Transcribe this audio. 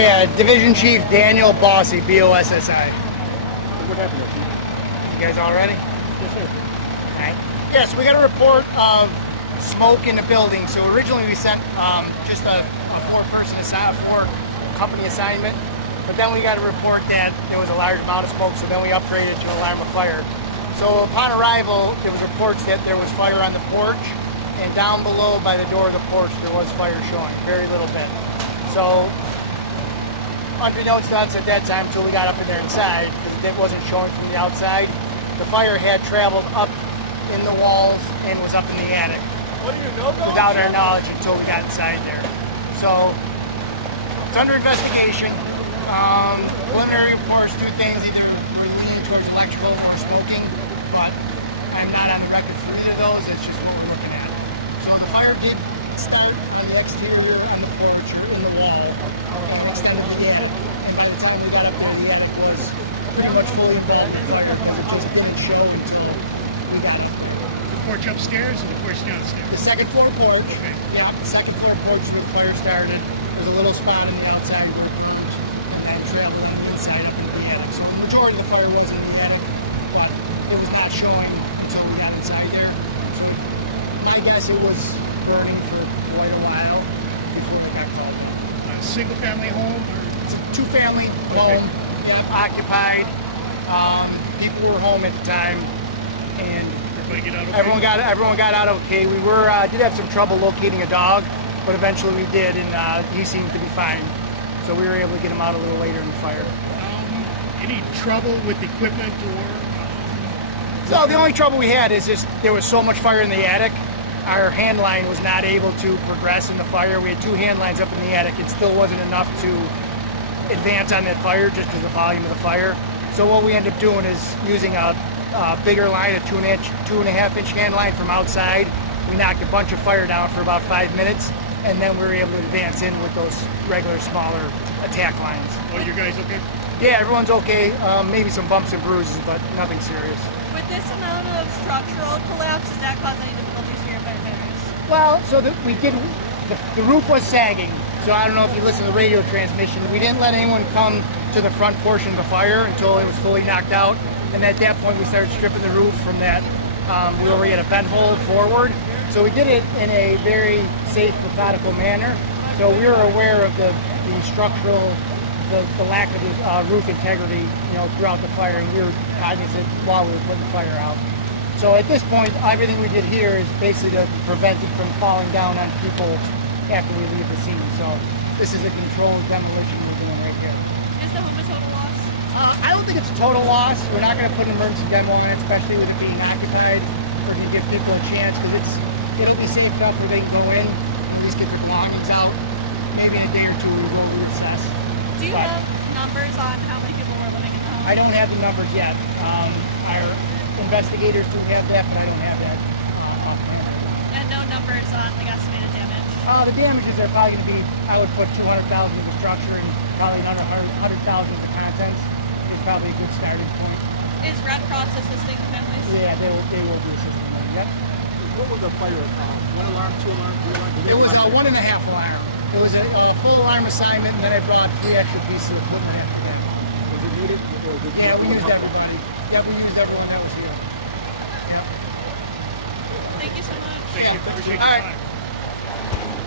Yeah, Division Chief Daniel Bossi, B-O-S-S-I. What happened, Chief? You guys all ready? Yes, sir. All right. Yes, we got a report of smoke in the building. So originally we sent just a four-company assignment, but then we got a report that there was a large amount of smoke, so then we upgraded to alarm a fire. So upon arrival, there was reports that there was fire on the porch, and down below by the door of the porch there was fire showing, very little bit. So unbeknownst to us at that time, until we got up in there inside, because it wasn't showing from the outside, the fire had traveled up in the walls and was up in the attic. Without our knowledge until we got inside there. So it's under investigation. Preliminary reports, two things: either we're leaning towards electrical or smoking, but I'm not on the record for either of those. That's just what we're looking at. So the fire did start on the exterior, on the porch, or in the wall, and extended to the attic. And by the time we got up there, the attic was pretty much fully involved in the fire because it just didn't show until we got it. Porch upstairs or the porch downstairs? The second floor porch. Okay. Yeah, the second floor porch where the fire started. There's a little spot on the outside where it comes, and then traveling inside up into the attic. So the majority of the fire was in the attic, but it was not showing until we got inside there. So my guess it was burning for quite a while before it got called. A single family home? Or? It's a two-family home, yeah, occupied. People were home at the time, and everyone got out okay. We did have some trouble locating a dog, but eventually we did, and he seems to be fine. So we were able to get him out a little later in the fire. Any trouble with equipment or? So the only trouble we had is just there was so much fire in the attic. Our hand line was not able to progress in the fire. We had two hand lines up in the attic. It still wasn't enough to advance on that fire just because of the volume of the fire. So what we ended up doing is using a bigger line, a 2.5 inch hand line from outside. We knocked a bunch of fire down for about 5 minutes, and then we were able to advance in with those regular smaller attack lines. Oh, you guys okay? Yeah, everyone's okay. Maybe some bumps and bruises, but nothing serious. With this amount of structural collapse, does that cause any difficulties for your firefighters? Well, so the roof was sagging. So I don't know if you listen to the radio transmission. We didn't let anyone come to the front portion of the fire until it was fully knocked out. And at that point, we started stripping the roof from that. We already had a vent hole forward. So we did it in a very safe, methodical manner. So we were aware of the structural, the lack of the roof integrity, throughout the fire, and we were cognizant while we were putting the fire out. So at this point, everything we did here is basically to prevent it from falling down on people after we leave the scene. So this is a controlled demolition we're doing right here. Is the home a total loss? I don't think it's a total loss. We're not going to put an emergency demo on it, especially with it being occupied. We're going to give people a chance because it'll be safe enough where they can go in and just get their belongings out. Maybe in a day or two we'll reassess. Do you have numbers on how many people were living in the home? I don't have the numbers yet. Our investigators do have that, but I don't have that offhand. And no numbers on the estimated damage? The damages are probably going to be, I would put $200,000 of the structure and probably another $100,000 of the contents is probably a good starting point. Is Red Cross assisting the families? Yeah, they will be assisting them. Yep. What was the fire alarm? 1 alarm, 2 alarm, 3 alarm? It was a 1.5 alarm. It was a full alarm assignment, and then I brought 3 extra pieces of equipment after that. Was it needed? Yeah, we used everybody. Yeah, we used everyone that was here. Yep. Thank you so much. Thank you. Appreciate your All right. time.